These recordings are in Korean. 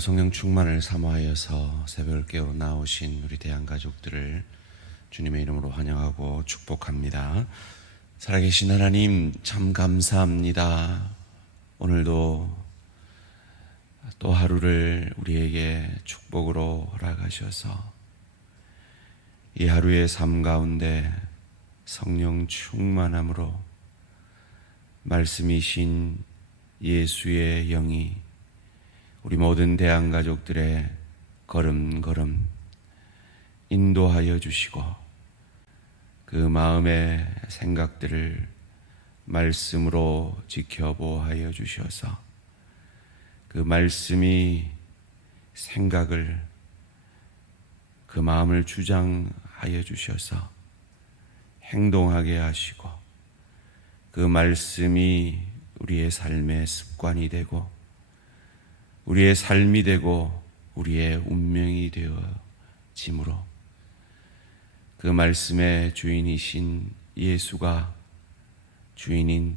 성령 충만을 사모하여서 새벽을 깨어 나오신 우리 대한가족들을 주님의 이름으로 환영하고 축복합니다. 살아계신 하나님 참 감사합니다. 오늘도 또 하루를 우리에게 축복으로 허락하셔서 이 하루의 삶 가운데 성령 충만함으로 말씀이신 예수의 영이 우리 모든 대한가족들의 걸음걸음 인도하여 주시고 그 마음의 생각들을 말씀으로 지켜보하여 주셔서 그 말씀이 생각을 그 마음을 주장하여 주셔서 행동하게 하시고 그 말씀이 우리의 삶의 습관이 되고 우리의 삶이 되고 우리의 운명이 되어지므로 그 말씀의 주인이신 예수가 주인인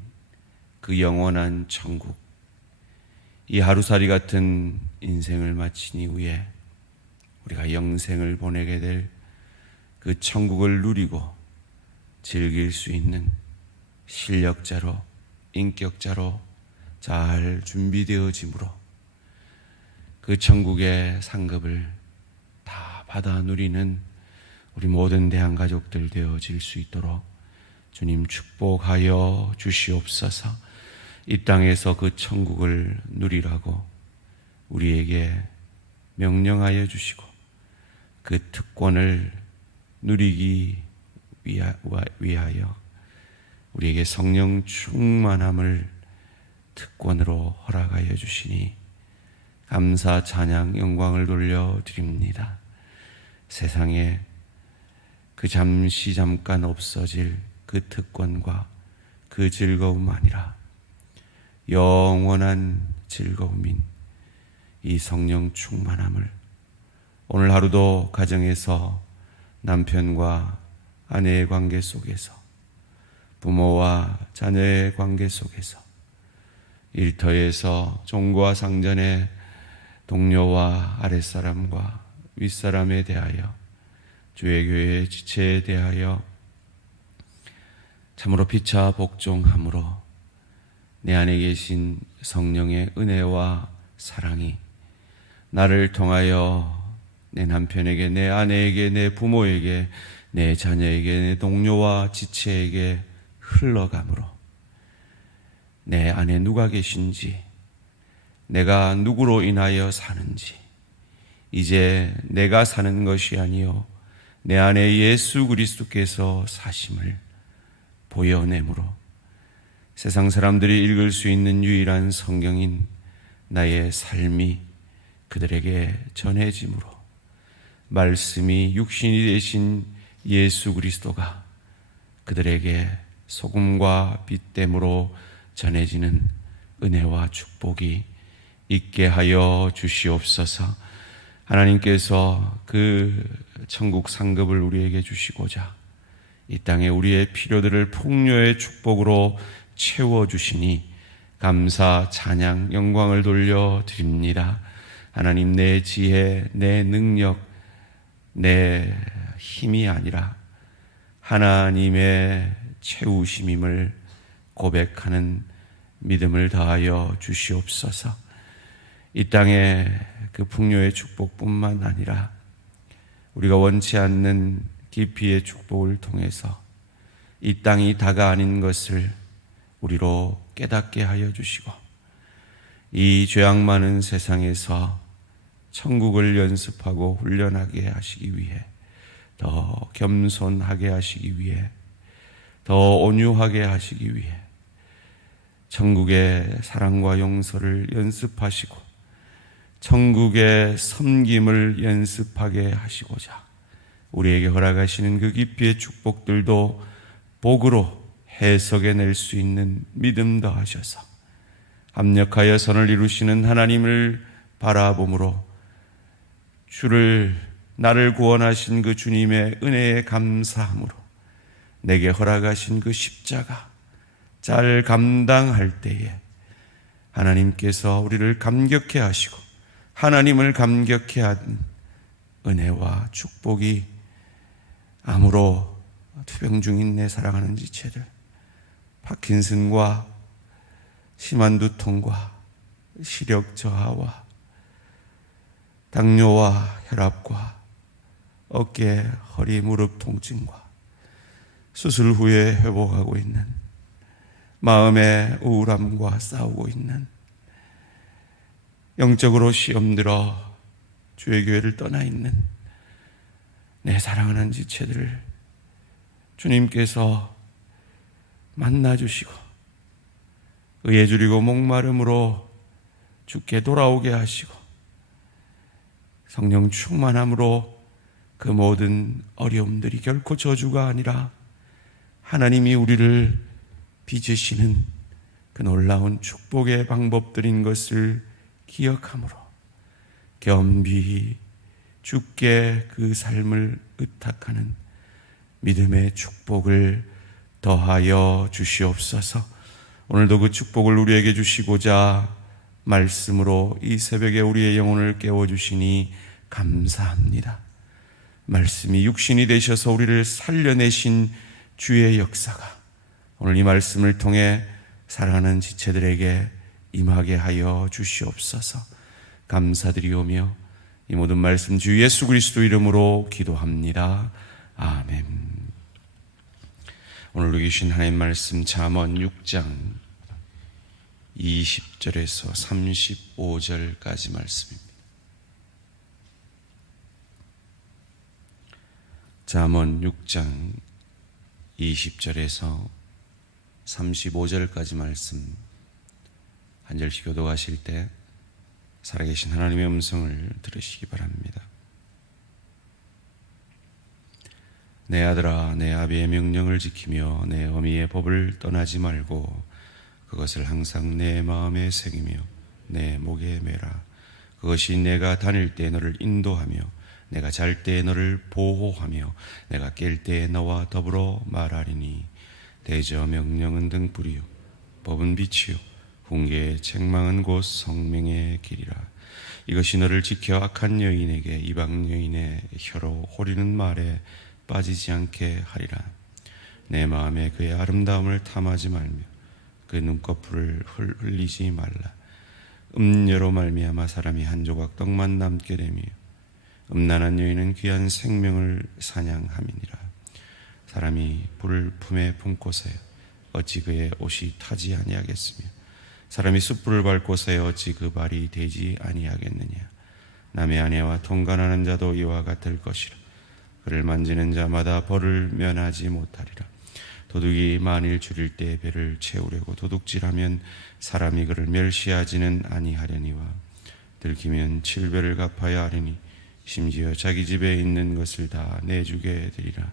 그 영원한 천국, 이 하루살이 같은 인생을 마친 이후에 우리가 영생을 보내게 될 그 천국을 누리고 즐길 수 있는 실력자로, 인격자로 잘 준비되어지므로 그 천국의 상급을 다 받아 누리는 우리 모든 대한가족들 되어질 수 있도록 주님 축복하여 주시옵소서. 이 땅에서 그 천국을 누리라고 우리에게 명령하여 주시고 그 특권을 누리기 위하여 우리에게 성령 충만함을 특권으로 허락하여 주시니 감사, 찬양, 영광을 돌려드립니다. 세상에 그 잠깐 없어질 그 특권과 그 즐거움 아니라 영원한 즐거움인 이 성령 충만함을 오늘 하루도 가정에서 남편과 아내의 관계 속에서 부모와 자녀의 관계 속에서 일터에서 종과 상전의 동료와 아랫사람과 윗사람에 대하여 주의 교회의 지체에 대하여 참으로 피차 복종함으로 내 안에 계신 성령의 은혜와 사랑이 나를 통하여 내 남편에게, 내 아내에게, 내 부모에게, 내 자녀에게, 내 동료와 지체에게 흘러가므로 내 안에 누가 계신지, 내가 누구로 인하여 사는지 이제 내가 사는 것이 아니요 내 안에 예수 그리스도께서 사심을 보여내므로 세상 사람들이 읽을 수 있는 유일한 성경인 나의 삶이 그들에게 전해지므로 말씀이 육신이 되신 예수 그리스도가 그들에게 소금과 빛됨으로 전해지는 은혜와 축복이 있게 하여 주시옵소서. 하나님께서 그 천국 상급을 우리에게 주시고자 이 땅에 우리의 필요들을 풍요의 축복으로 채워주시니 감사, 찬양, 영광을 돌려드립니다. 하나님, 내 지혜, 내 능력, 내 힘이 아니라 하나님의 채우심임을 고백하는 믿음을 다하여 주시옵소서. 이 땅에 그 풍요의 축복뿐만 아니라 우리가 원치 않는 깊이의 축복을 통해서 이 땅이 다가 아닌 것을 우리로 깨닫게 하여 주시고 이 죄악 많은 세상에서 천국을 연습하고 훈련하게 하시기 위해 더 겸손하게 하시기 위해 더 온유하게 하시기 위해 천국의 사랑과 용서를 연습하시고 천국의 섬김을 연습하게 하시고자 우리에게 허락하시는 그 깊이의 축복들도 복으로 해석해낼 수 있는 믿음 더하셔서 합력하여 선을 이루시는 하나님을 바라봄으로 나를 구원하신 그 주님의 은혜에 감사함으로 내게 허락하신 그 십자가 잘 감당할 때에 하나님께서 우리를 감격해 하시고 하나님을 감격케 한 은혜와 축복이 암으로 투병 중인 내 사랑하는 지체들, 파킨슨과 심한 두통과 시력 저하와 당뇨와 혈압과 어깨, 허리, 무릎 통증과 수술 후에 회복하고 있는, 마음의 우울함과 싸우고 있는, 영적으로 시험 들어 주의 교회를 떠나 있는 내 사랑하는 지체들을 주님께서 만나주시고 의에 줄이고 목마름으로 주께 돌아오게 하시고 성령 충만함으로 그 모든 어려움들이 결코 저주가 아니라 하나님이 우리를 빚으시는 그 놀라운 축복의 방법들인 것을 기억함으로 겸비히 주께 그 삶을 의탁하는 믿음의 축복을 더하여 주시옵소서. 오늘도 그 축복을 우리에게 주시고자 말씀으로 이 새벽에 우리의 영혼을 깨워주시니 감사합니다. 말씀이 육신이 되셔서 우리를 살려내신 주의 역사가 오늘 이 말씀을 통해 사랑하는 지체들에게 임하게 하여 주시옵소서. 감사드리오며 이 모든 말씀 주 예수 그리스도 이름으로 기도합니다. 아멘. 오늘도 계신 하나님 말씀 잠언 6장 20절에서 35절까지 말씀입니다. 잠언 6장 20절에서 35절까지 말씀 한 절씩 교독하실 때 살아계신 하나님의 음성을 들으시기 바랍니다. 내 아들아, 내 아비의 명령을 지키며 내 어미의 법을 떠나지 말고 그것을 항상 내 마음에 새기며 내 목에 매라. 그것이 내가 다닐 때 너를 인도하며 내가 잘 때 너를 보호하며 내가 깰 때 너와 더불어 말하리니. 대저 명령은 등불이요 법은 빛이요 훈계의 책망은 곧 성명의 길이라. 이것이 너를 지켜 악한 여인에게 이방 여인의 혀로 호리는 말에 빠지지 않게 하리라. 내 마음에 그의 아름다움을 탐하지 말며 그 눈꺼풀을 흘리지 말라. 음녀로 말미암아 사람이 한 조각 떡만 남게 되며 음란한 여인은 귀한 생명을 사냥함이니라. 사람이 불을 품에 품고서야 어찌 그의 옷이 타지 아니하겠으며 사람이 숯불을 밟고서야 어찌 그 발이 되지 아니하겠느냐. 남의 아내와 통간하는 자도 이와 같을 것이라. 그를 만지는 자마다 벌을 면하지 못하리라. 도둑이 만일 줄일 때 배를 채우려고 도둑질하면 사람이 그를 멸시하지는 아니하려니와 들키면 7배를 갚아야 하리니 심지어 자기 집에 있는 것을 다 내주게 되리라.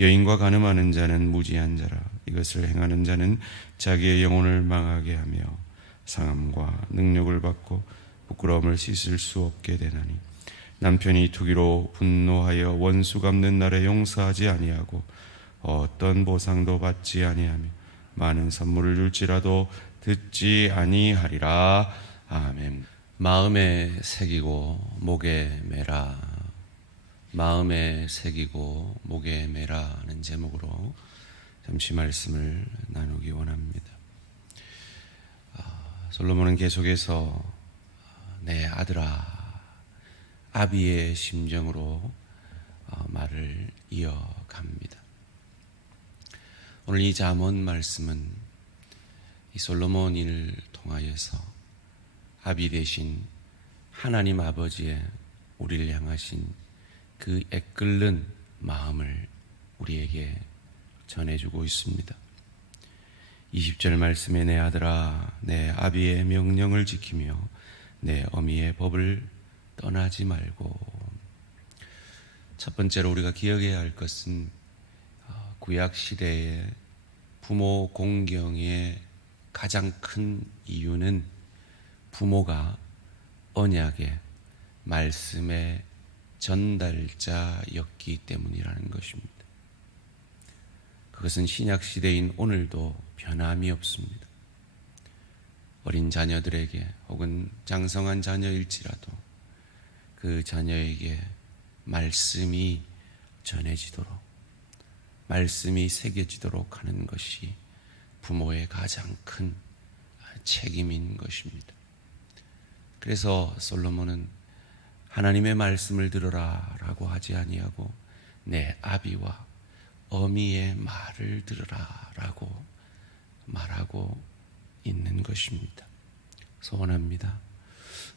여인과 간음하는 자는 무지한 자라. 이것을 행하는 자는 자기의 영혼을 망하게 하며 상함과 능력을 받고 부끄러움을 씻을 수 없게 되나니. 남편이 투기로 분노하여 원수 갚는 날에 용서하지 아니하고 어떤 보상도 받지 아니하며 많은 선물을 줄지라도 듣지 아니하리라. 아멘. 마음에 새기고 목에 매라. 마음에 새기고 목에 매라는 제목으로 잠시 말씀을 나누기 원합니다. 솔로몬은 계속해서 내 아들아, 아비의 심정으로 말을 이어갑니다. 오늘 이 잠언 말씀은 이 솔로몬을 통하여서 아비 되신 하나님 아버지의 우리를 향하신 그 애끓는 마음을 우리에게 전해주고 있습니다. 20절 말씀에 내 아들아, 내 아비의 명령을 지키며 내 어미의 법을 떠나지 말고. 첫 번째로 우리가 기억해야 할 것은 구약 시대의 부모 공경의 가장 큰 이유는 부모가 언약의 말씀의 전달자였기 때문이라는 것입니다. 그것은 신약 시대인 오늘도 변함이 없습니다. 어린 자녀들에게 혹은 장성한 자녀일지라도 그 자녀에게 말씀이 전해지도록, 말씀이 새겨지도록 하는 것이 부모의 가장 큰 책임인 것입니다. 그래서 솔로몬은 하나님의 말씀을 들으라 라고 하지 아니하고 내 아비와 어미의 말을 들으라 라고 말하고 있는 것입니다. 소원합니다.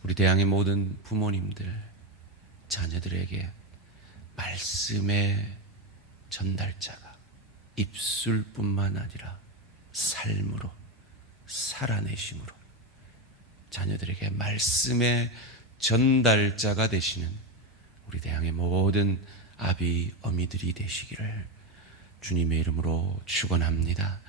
우리 대항의 모든 부모님들, 자녀들에게 말씀의 전달자가 입술뿐만 아니라 삶으로, 살아내심으로 자녀들에게 말씀의 전달자가 되시는 우리 대항의 모든 아비, 어미들이 되시기를 주님의 이름으로 축원합니다.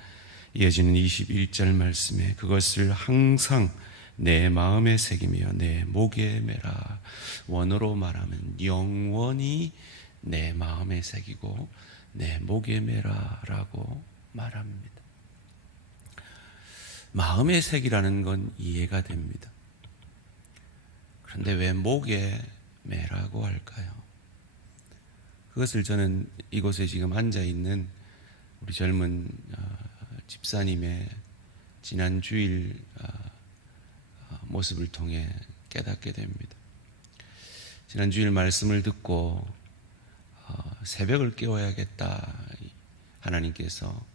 이어지는 21절 말씀에 그것을 항상 내 마음에 새기며 내 목에 매라. 원어로 말하면 영원히 내 마음에 새기고 내 목에 매라 라고 말합니다. 마음에 새기라는 건 이해가 됩니다. 그런데 왜 목에 매라고 할까요? 그것을 저는 이곳에 지금 앉아있는 우리 젊은 집사님의 지난 주일 모습을 통해 깨닫게 됩니다. 지난 주일 말씀을 듣고 새벽을 깨워야겠다 하나님께서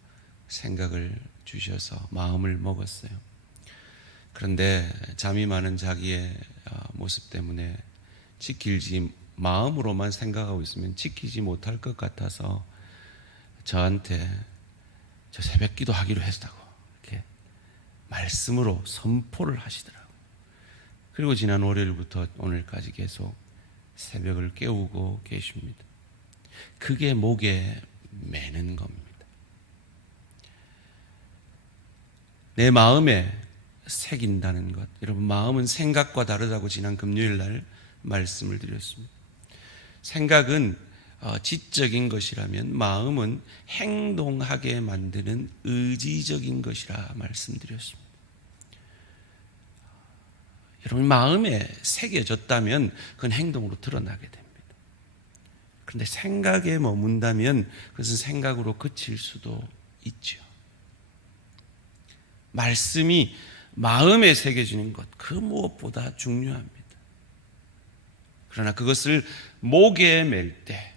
생각을 주셔서 마음을 먹었어요. 그런데 잠이 많은 자기의 모습 때문에 마음으로만 생각하고 있으면 지키지 못할 것 같아서 저한테 저 새벽 기도 하기로 했다고 이렇게 말씀으로 선포를 하시더라고요. 그리고 지난 월요일부터 오늘까지 계속 새벽을 깨우고 계십니다. 그게 목에 매는 겁니다. 내 마음에 새긴다는 것. 여러분, 마음은 생각과 다르다고 지난 금요일 날 말씀을 드렸습니다. 생각은 지적인 것이라면 마음은 행동하게 만드는 의지적인 것이라 말씀드렸습니다. 여러분, 마음에 새겨졌다면 그건 행동으로 드러나게 됩니다. 그런데 생각에 머문다면 그것은 생각으로 그칠 수도 있죠. 말씀이 마음에 새겨지는 것, 그 무엇보다 중요합니다. 그러나 그것을 목에 맬 때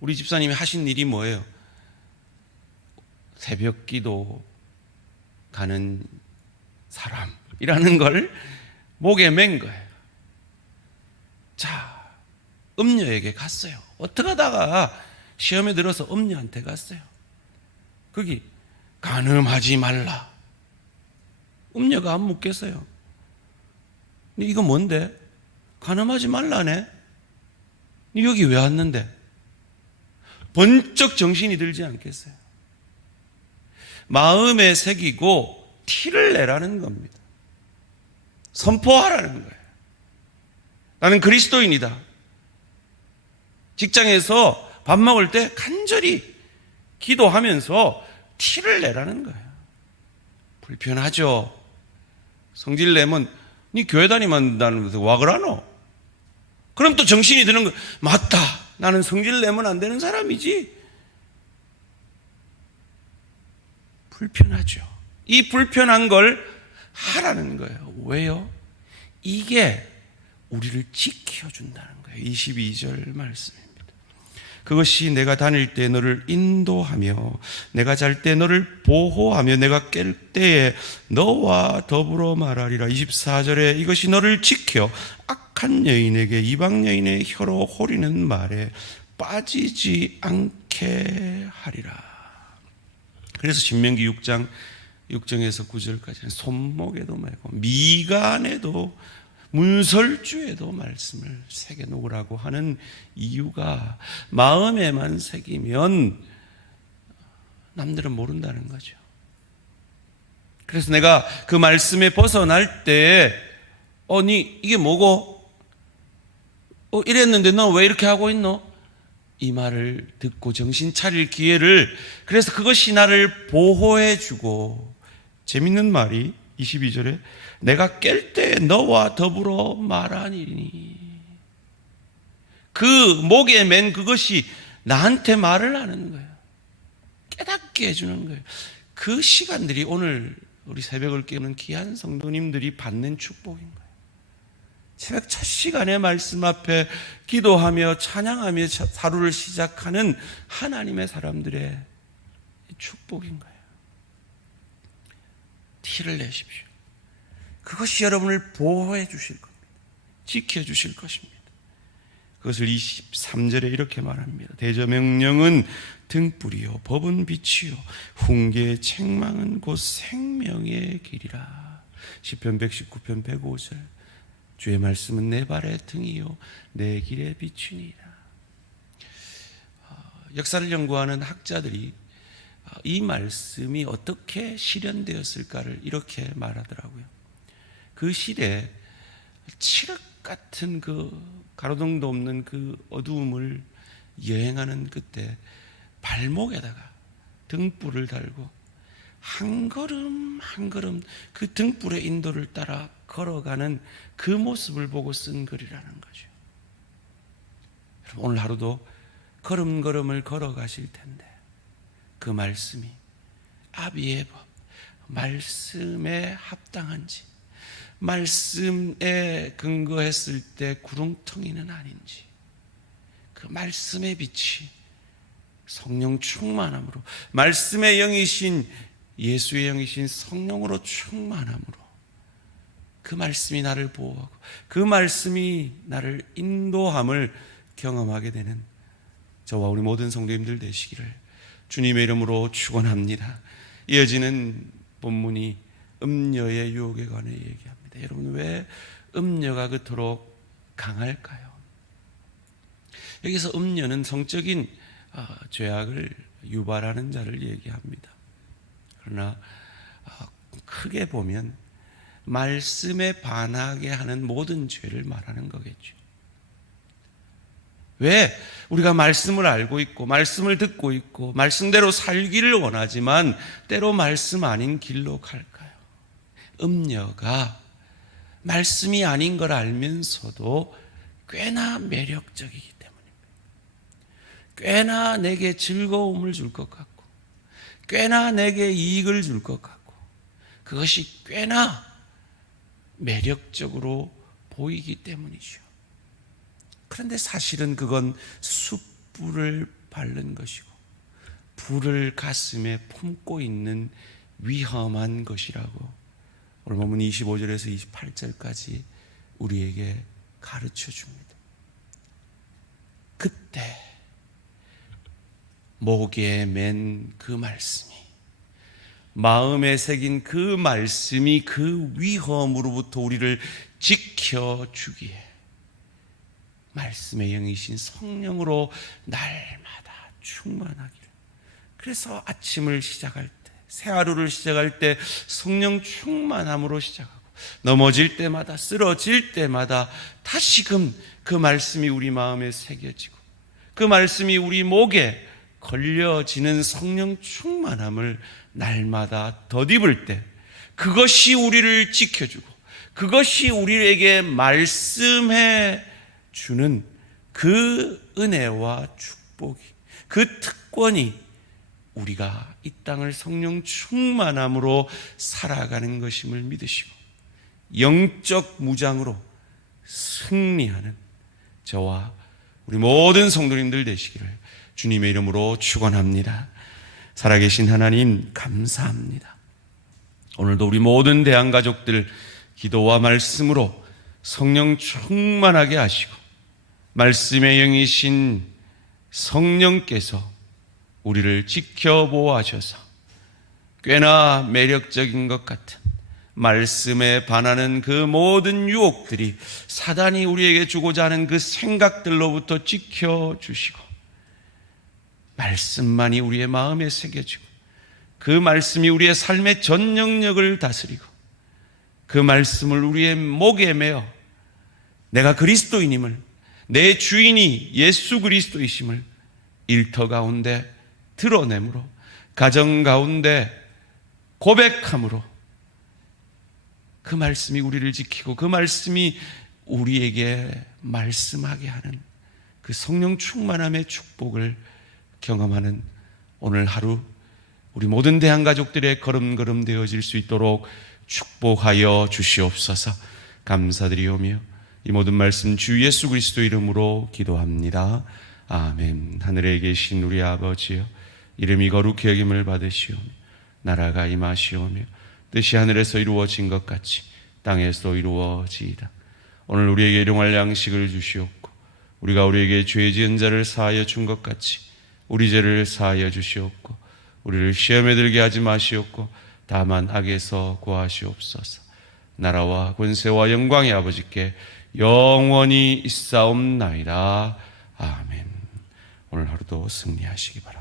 우리 집사님이 하신 일이 뭐예요? 새벽 기도 가는 사람이라는 걸 목에 맨 거예요. 자, 음녀에게 갔어요. 어떻게 하다가 시험에 들어서 음녀한테 갔어요. 거기 간음하지 말라. 음녀가 안 묻겠어요. 근데 이거 뭔데? 간음하지 말라네? 여기 왜 왔는데? 번쩍 정신이 들지 않겠어요? 마음에 새기고 티를 내라는 겁니다. 선포하라는 거예요. 나는 그리스도인이다. 직장에서 밥 먹을 때 간절히 기도하면서 티를 내라는 거예요. 불편하죠. 성질 내면 네 교회 다니면서 와 그러노? 그럼 또 정신이 드는 거 맞다. 나는 성질 내면 안 되는 사람이지. 불편하죠. 이 불편한 걸 하라는 거예요. 왜요? 이게 우리를 지켜준다는 거예요. 22절 말씀입니다. 그것이 내가 다닐 때 너를 인도하며 내가 잘 때 너를 보호하며 내가 깰 때에 너와 더불어 말하리라. 24절에 이것이 너를 지켜 악한 여인에게 이방 여인의 혀로 호리는 말에 빠지지 않게 하리라. 그래서 신명기 6장 6절에서 9절까지는 손목에도 매고 미간에도 문설주에도 말씀을 새겨놓으라고 하는 이유가 마음에만 새기면 남들은 모른다는 거죠. 그래서 내가 그 말씀에 벗어날 때 니 이게 뭐고? 이랬는데 너 왜 이렇게 하고 있노? 이 말을 듣고 정신 차릴 기회를, 그래서 그것이 나를 보호해주고, 재밌는 말이 22절에 내가 깰 때 너와 더불어 말하니니, 그 목에 맨 그것이 나한테 말을 하는 거예요. 깨닫게 해주는 거예요. 그 시간들이 오늘 우리 새벽을 깨우는 귀한 성도님들이 받는 축복인 거예요. 새벽 첫 시간에 말씀 앞에 기도하며 찬양하며 하루를 시작하는 하나님의 사람들의 축복인 거예요. 티를 내십시오. 그것이 여러분을 보호해 주실 겁니다. 지켜주실 것입니다. 그것을 23절에 이렇게 말합니다. 대저명령은 등불이요 법은 빛이요 훈계의 책망은 곧 생명의 길이라. 시편 119편 105절. 주의 말씀은 내 발의 등이요 내 길의 빛이니라. 역사를 연구하는 학자들이 이 말씀이 어떻게 실현되었을까를 이렇게 말하더라고요. 그 시대에 칠흑 같은 그 가로등도 없는 그 어두움을 여행하는 그때 발목에다가 등불을 달고 한 걸음 한 걸음 그 등불의 인도를 따라 걸어가는 그 모습을 보고 쓴 글이라는 거죠. 여러분, 오늘 하루도 걸음걸음을 걸어가실 텐데 그 말씀이 아비의 법, 말씀에 합당한지, 말씀에 근거했을 때 구렁텅이는 아닌지, 그 말씀의 빛이 성령 충만함으로, 말씀의 영이신 예수의 영이신 성령으로 충만함으로 그 말씀이 나를 보호하고 그 말씀이 나를 인도함을 경험하게 되는 저와 우리 모든 성도님들 되시기를 주님의 이름으로 축원합니다. 이어지는 본문이 음녀의 유혹에 관해 얘기합니다. 여러분, 왜 음녀가 그토록 강할까요? 여기서 음녀는 성적인 죄악을 유발하는 자를 얘기합니다. 그러나 크게 보면 말씀에 반하게 하는 모든 죄를 말하는 거겠죠. 왜 우리가 말씀을 알고 있고 말씀을 듣고 있고 말씀대로 살기를 원하지만 때로 말씀 아닌 길로 갈까요? 음녀가 말씀이 아닌 걸 알면서도 꽤나 매력적이기 때문입니다. 꽤나 내게 즐거움을 줄 것 같고 꽤나 내게 이익을 줄 것 같고 그것이 꽤나 매력적으로 보이기 때문이죠. 그런데 사실은 그건 숯불을 바른 것이고 불을 가슴에 품고 있는 위험한 것이라고 오늘 본문 25절에서 28절까지 우리에게 가르쳐 줍니다. 그때 목에 맨 그 말씀이, 마음에 새긴 그 말씀이 그 위험으로부터 우리를 지켜주기에 말씀의 영이신 성령으로 날마다 충만하기를. 그래서 아침을 시작할 때, 새 하루를 시작할 때 성령 충만함으로 시작하고 넘어질 때마다, 쓰러질 때마다 다시금 그 말씀이 우리 마음에 새겨지고 그 말씀이 우리 목에 걸려지는 성령 충만함을 날마다 덧입을 때 그것이 우리를 지켜주고 그것이 우리에게 말씀해 주는 그 은혜와 축복이, 그 특권이 우리가 이 땅을 성령 충만함으로 살아가는 것임을 믿으시고 영적 무장으로 승리하는 저와 우리 모든 성도님들 되시기를 주님의 이름으로 축원합니다. 살아계신 하나님 감사합니다. 오늘도 우리 모든 대한가족들 기도와 말씀으로 성령 충만하게 하시고 말씀의 영이신 성령께서 우리를 지켜보호하셔서 꽤나 매력적인 것 같은 말씀에 반하는 그 모든 유혹들이 사단이 우리에게 주고자 하는 그 생각들로부터 지켜주시고 말씀만이 우리의 마음에 새겨지고 그 말씀이 우리의 삶의 전 영역을 다스리고 그 말씀을 우리의 목에 매어 내가 그리스도인임을, 내 주인이 예수 그리스도이심을 일터 가운데 드러내므로, 가정 가운데 고백함으로 그 말씀이 우리를 지키고 그 말씀이 우리에게 말씀하게 하는 그 성령 충만함의 축복을 경험하는 오늘 하루 우리 모든 대한가족들의 걸음걸음 되어질 수 있도록 축복하여 주시옵소서. 감사드리오며 이 모든 말씀 주 예수 그리스도 이름으로 기도합니다. 아멘. 하늘에 계신 우리 아버지여, 이름이 거룩히 여김을 받으시오며 나라가 임하시오며 뜻이 하늘에서 이루어진 것 같이 땅에서 이루어지이다. 오늘 우리에게 일용할 양식을 주시옵고 우리가 우리에게 죄 지은 자를 사하여 준 것 같이 우리 죄를 사하여 주시옵고 우리를 시험에 들게 하지 마시옵고 다만 악에서 구하시옵소서. 나라와 권세와 영광의 아버지께 영원히 있사옵나이다. 아멘. 오늘 하루도 승리하시기 바랍니다.